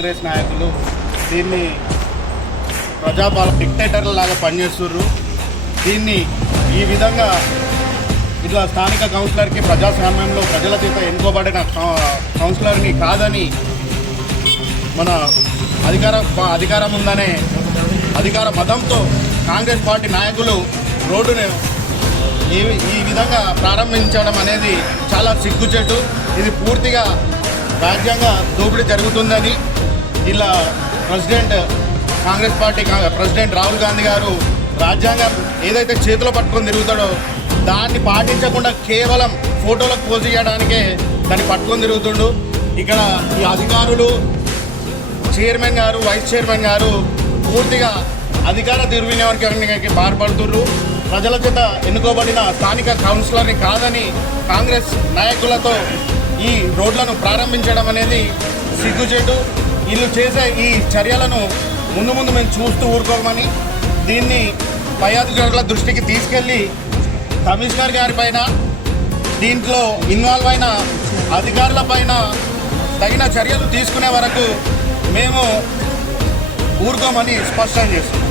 కాంగ్రెస్ నాయకులు దీన్ని ప్రజాపాలన డిక్టేటర్ల లాగా పనిచేస్తుర్రు. దీన్ని ఈ విధంగా ఇట్లా స్థానిక కౌన్సిలర్కి ప్రజాస్వామ్యంలో ప్రజల చేత ఎన్నుకోబడిన కౌన్సిలర్ని కాదని మన అధికారం ఉందనే అధికార మదంతో కాంగ్రెస్ పార్టీ నాయకులు రోడ్డును ఈ విధంగా ప్రారంభించడం అనేది చాలా సిగ్గుచేటు. ఇది పూర్తిగా రాజ్యాంగ దోపిడీ జరుగుతుందని ఇలా కాంగ్రెస్ పార్టీ ప్రెసిడెంట్ రాహుల్ గాంధీ గారు రాజ్యాంగం ఏదైతే చేతిలో పట్టుకొని తిరుగుతాడో దాన్ని పాటించకుండా కేవలం ఫోటోలకు పోజ్ చేయడానికే దాన్ని పట్టుకొని తిరుగుతుండు. ఇక్కడ ఈ అధికారులు చైర్మన్ గారు వైస్ చైర్మన్ గారు పూర్తిగా అధికార దుర్వినియోగానికి బాధపడుతున్నారు. ప్రజల చేత ఎన్నుకోబడిన స్థానిక కౌన్సిలర్ని కాదని కాంగ్రెస్ నాయకులతో ఈ రోడ్లను ప్రారంభించడం అనేది సిగ్గుచేటు. వీళ్ళు చేసే ఈ చర్యలను ముందు మేము చూస్తూ ఊరుకోమని దీన్ని పై అధికారుల దృష్టికి తీసుకెళ్ళి కమిషనర్ గారి పైన దీంట్లో ఇన్వాల్వ్ అయిన అధికారుల పైన తగిన చర్యలు తీసుకునే వరకు మేము ఊరుకోమని స్పష్టం చేస్తున్నాం.